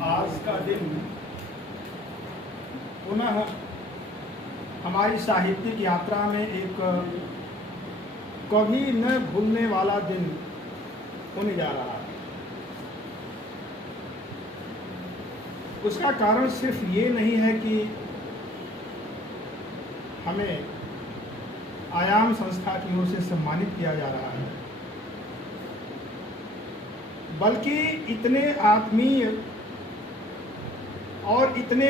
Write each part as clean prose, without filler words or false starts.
आज का दिन पुनः हमारी साहित्यिक यात्रा में एक कभी न भूलने वाला दिन होने जा रहा है। उसका कारण सिर्फ ये नहीं है कि हमें आयाम संस्था की ओर से सम्मानित किया जा रहा है, बल्कि इतने आत्मीय और इतने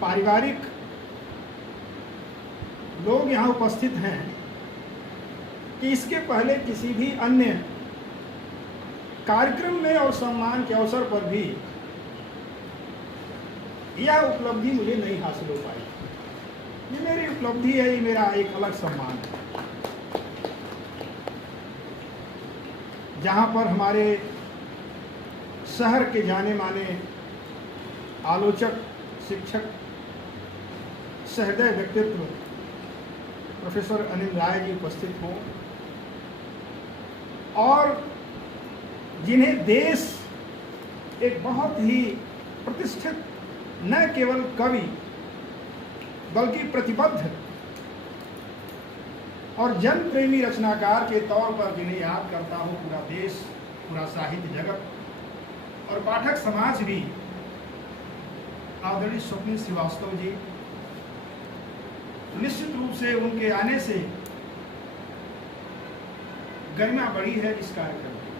पारिवारिक लोग यहाँ उपस्थित हैं कि इसके पहले किसी भी अन्य कार्यक्रम में और सम्मान के अवसर पर भी यह उपलब्धि मुझे नहीं हासिल हो पाई। ये मेरी उपलब्धि है, ये मेरा एक अलग सम्मान है, जहाँ पर हमारे शहर के जाने माने आलोचक, शिक्षक, सहृदय व्यक्तित्व प्रोफेसर अनिल राय जी उपस्थित हों और जिन्हें देश एक बहुत ही प्रतिष्ठित न केवल कवि बल्कि प्रतिबद्ध और जन प्रेमी रचनाकार के तौर पर जिन्हें याद करता हूँ पूरा देश, पूरा साहित्य जगत और पाठक समाज भी, आदरणीय स्वप्निल श्रीवास्तव जी, निश्चित रूप से उनके आने से गरिमा बढ़ी है इस कार्यक्रम में।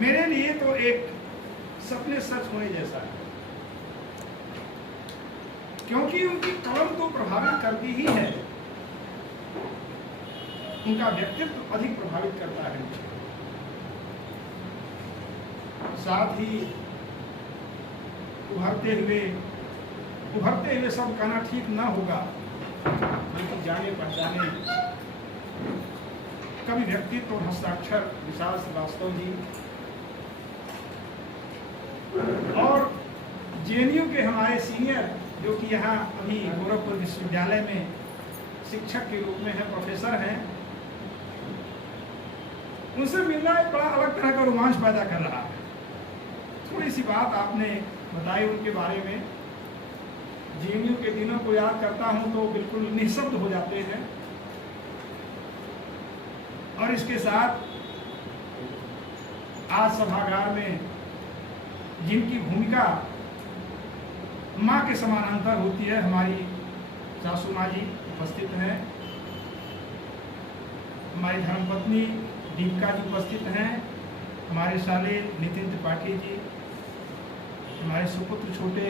मेरे लिए तो एक सपने सच होने जैसा है, क्योंकि उनकी कलम तो प्रभावित करती ही है, उनका व्यक्तित्व अधिक प्रभावित करता है मुझे। साथ ही उभरते हुए सब कहना ठीक ना होगा, बल्कि जाने पहचाने कवि व्यक्तित्व और हस्ताक्षर विशाल श्रीवास्तव जी और जेएनयू के हमारे सीनियर जो कि यहाँ अभी गोरखपुर विश्वविद्यालय में शिक्षक के रूप में है, प्रोफेसर हैं, उनसे मिलना एक बड़ा अलग तरह का रोमांच पैदा कर रहा है। थोड़ी सी बात आपने बताई उनके बारे में। जेएनयू के दिनों को याद करता हूँ तो बिल्कुल निःशब्द हो जाते हैं, और इसके साथ आज सभागार में जिनकी भूमिका माँ के समानांतर होती है, हमारी सासू माँ जी उपस्थित हैं, हमारी धर्मपत्नी दीपिका जी उपस्थित हैं, हमारे साले नितिन त्रिपाठी जी, हमारे सुपुत्र छोटे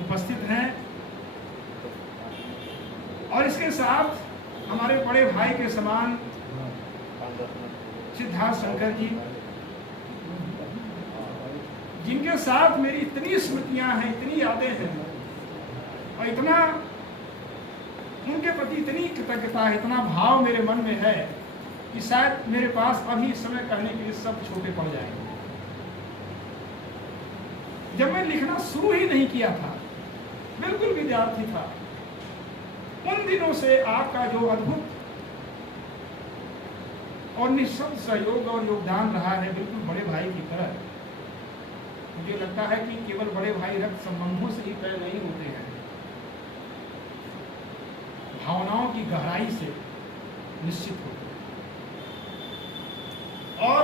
उपस्थित हैं, और इसके साथ हमारे बड़े भाई के समान सिद्धार्थ शंकर जी, जिनके साथ मेरी इतनी स्मृतियां हैं, इतनी यादें हैं, और इतना उनके प्रति इतनी कृतज्ञता है, इतना भाव मेरे मन में है कि शायद मेरे पास अभी इस समय कहने के लिए सब छोटे पड़ जाएंगे। जब मैं लिखना शुरू ही नहीं किया था, बिल्कुल विद्यार्थी था, उन दिनों से आपका जो अद्भुत और निःशब्द सहयोग और योगदान रहा है, बिल्कुल बड़े भाई की तरह। मुझे लगता है कि केवल बड़े भाई रक्त संबंधों से ही तय नहीं होते हैं, भावनाओं की गहराई से निश्चित होते हैं। और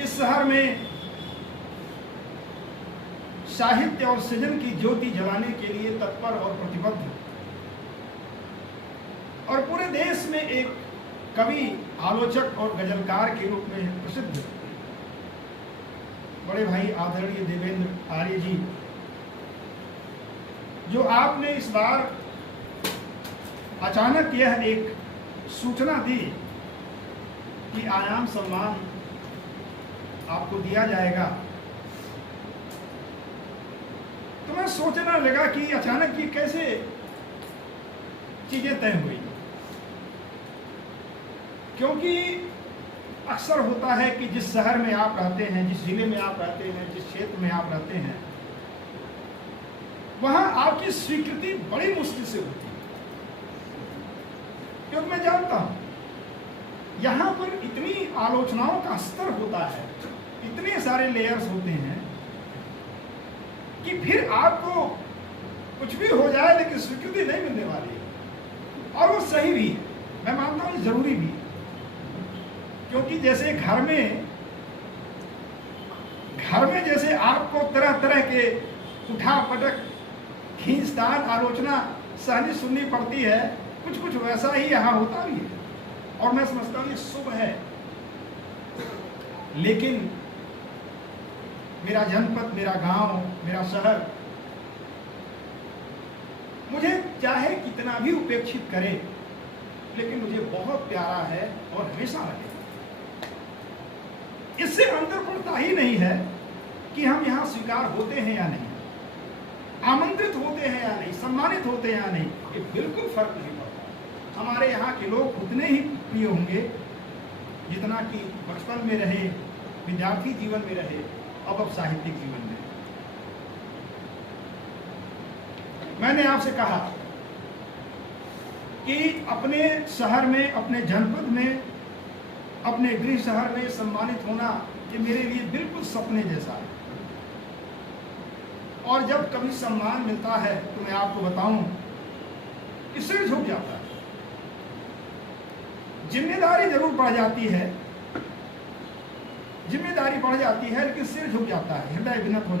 इस शहर में साहित्य और सृजन की ज्योति जलाने के लिए तत्पर और प्रतिबद्ध, और पूरे देश में एक कवि, आलोचक और गजलकार के रूप में प्रसिद्ध बड़े भाई आदरणीय देवेंद्र आर्य जी, जो आपने इस बार अचानक यह एक सूचना दी कि आयाम सम्मान आपको दिया जाएगा, तो मैं सोचने लगा कि अचानक ये कैसे चीजें तय हुई। क्योंकि अक्सर होता है कि जिस शहर में आप रहते हैं, जिस जिले में आप रहते हैं, जिस क्षेत्र में आप रहते हैं, वहां आपकी स्वीकृति बड़ी मुश्किल से होती है। क्योंकि मैं जानता हूं यहाँ पर इतनी आलोचनाओं का स्तर होता है, इतने सारे लेयर्स होते हैं कि फिर आपको कुछ भी हो जाए लेकिन स्वीकृति नहीं मिलने वाली है। और वो सही भी है, मैं मानता हूँ जरूरी भी, क्योंकि जैसे घर में जैसे आपको तरह तरह के उठा पटक, खींचतान, आलोचना सहनी सुननी पड़ती है, कुछ कुछ वैसा ही यहाँ होता भी है। और मैं समझता हूँ ये शुभ है। लेकिन मेरा जनपद, मेरा गांव, मेरा शहर मुझे चाहे कितना भी उपेक्षित करे, लेकिन मुझे बहुत प्यारा है और हमेशा रहेगा। इससे अंतर पड़ता ही नहीं है कि हम यहाँ स्वीकार होते हैं या नहीं, आमंत्रित होते हैं या नहीं, सम्मानित होते हैं या नहीं, ये बिल्कुल फर्क नहीं पड़ता। हमारे यहाँ के लोग उतने ही प्रिय होंगे जितना कि बचपन में रहे, विद्यार्थी जीवन में रहे, अब साहित्यिक जीवन में। मैंने आपसे कहा कि अपने शहर में, अपने जनपद में, अपने गृह शहर में सम्मानित होना ये मेरे लिए बिल्कुल सपने जैसा है। और जब कभी सम्मान मिलता है तो मैं आपको बताऊं कि सिर झुक जाता है। जिम्मेदारी जरूर बढ़ जाती है, जिम्मेदारी बढ़ जाती है, लेकिन सिर झुक जाता है, हृदय विनत हो